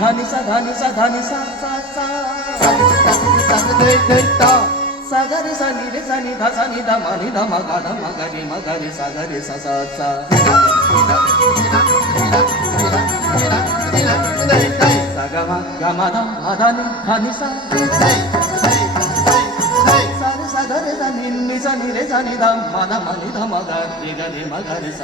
ಧನಿ ಸ ಧನಿ ಸ ಧನಿ ಸ ಸ ಸ ಸಗರಿ ಸ ನಿ ರೆ ಸ ನಿ ಧ ಸ ನಿ ಧ ಮ ನಿ ಧ ಮ ಗ ಧ ಮ ಗ ರಿ ಮ ಗ ರಿ ಸ ಗ ರಿ ಸ ಸ ಸ ಸ ಗ ಮ ಗ ಮ ಧ ಮ ಧ ನಿ ಧ ನಿ ಸ ಸ ರಿ ಸ ಗ ರಿ ಸ ನಿ ನಿ ಸ ನಿ ರೆ ಸ ನಿ ಧ ಮ ಧ ಮ ನಿ ಧ ಮ ಗ ರಿ ಗ ರಿ ಮ ಗ ರಿ ಸ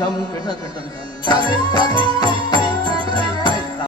jump,